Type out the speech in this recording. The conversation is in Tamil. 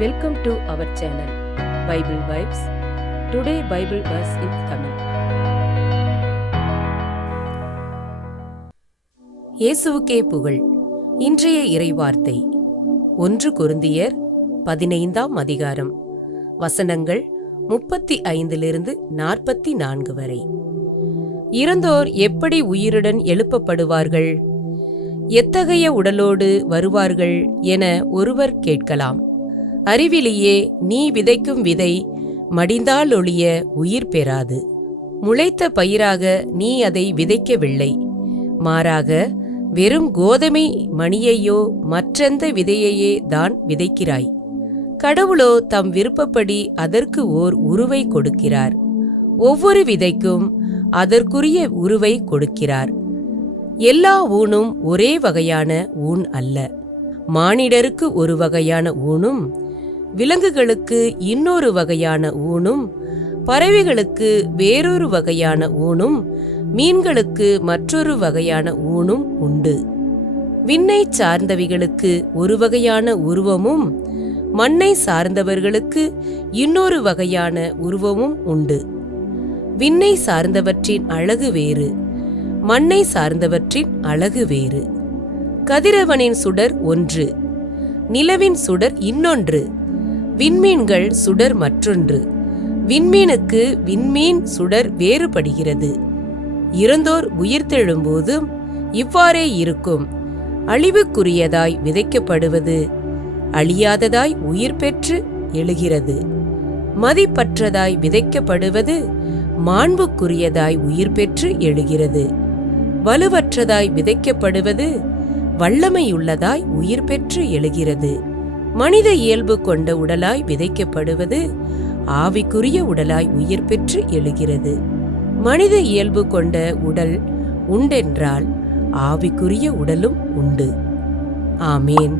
Welcome to our channel Bible vibes today Bible verse in Tamil இயேசுவுக்கே புகழ். இன்றைய இறைவார்த்தை ஒன்று கொருந்தியர் பதினைந்தாம் அதிகாரம் வசனங்கள் முப்பத்தி ஐந்திலிருந்து நாற்பத்தி நான்கு வரை. இறந்தோர் எப்படி உயிருடன் எழுப்பப்படுவார்கள்? எத்தகைய உடலோடு வருவார்கள் என ஒருவர் கேட்கலாம். அறிவிலேயே நீ விதைக்கும் விதை மடிந்தாலொழிய உயிர் பெறாது. முளைத்த பயிராக நீ அதை விதைக்கவில்லை. மாறாக வெறும் கோதுமை மணியையோ மற்றெந்த விதையையே தான் விதைக்கிறாய். கடவுளோ தம் விருப்பப்படி அதற்கு ஓர் உருவை கொடுக்கிறார். ஒவ்வொரு விதைக்கும் அதற்குரிய உருவை கொடுக்கிறார். எல்லா ஊனும் ஒரே வகையான ஊன் அல்ல. மானிடருக்கு ஒரு வகையான ஊனும் விலங்குகளுக்கு இன்னொரு வகையான ஊனும் பறவைகளுக்கு வேறொரு வகையான ஊனும் மீன்களுக்கு மற்றொரு வகையான ஊனும் உண்டு. விண்ணை சார்ந்தவைகளுக்கு ஒரு வகையான உருவமும் மண்ணை சார்ந்தவர்களுக்கு இன்னொரு வகையான உருவமும் உண்டு. விண்ணை சார்ந்தவற்றின் அழகு வேறு மண்ணை சார்ந்தவற்றின் அழகு வேறு. கதிரவனின் சுடர் ஒன்று நிலவின் சுடர் இன்னொன்று விண்மீன்கள் சுடர் மற்றொன்று. விண்மீனுக்கு விண்மீன் சுடர் வேறுபடுகிறது. இறந்தோர் உயிர்த்தெழும்போதும் இவ்வாறே இருக்கும். அழிவுக்குரியதாய் விதைக்கப்படுவது அழியாததாய் உயிர் பெற்று எழுகிறது. மதிப்பற்றதாய் விதைக்கப்படுவது மாண்புக்குரியதாய் உயிர் பெற்று எழுகிறது. வலுவற்றதாய் விதைக்கப்படுவது வல்லமையுள்ளதாய் உயிர் பெற்று எழுகிறது. மனித இயல்பு கொண்ட உடலாய் விதைக்கப்படுவது ஆவிக்குரிய உடலாய் உயிர் பெற்று எழுகிறது. மனித இயல்பு கொண்ட உடல் உண்டென்றால் ஆவிக்குரிய உடலும் உண்டு. ஆமேன்.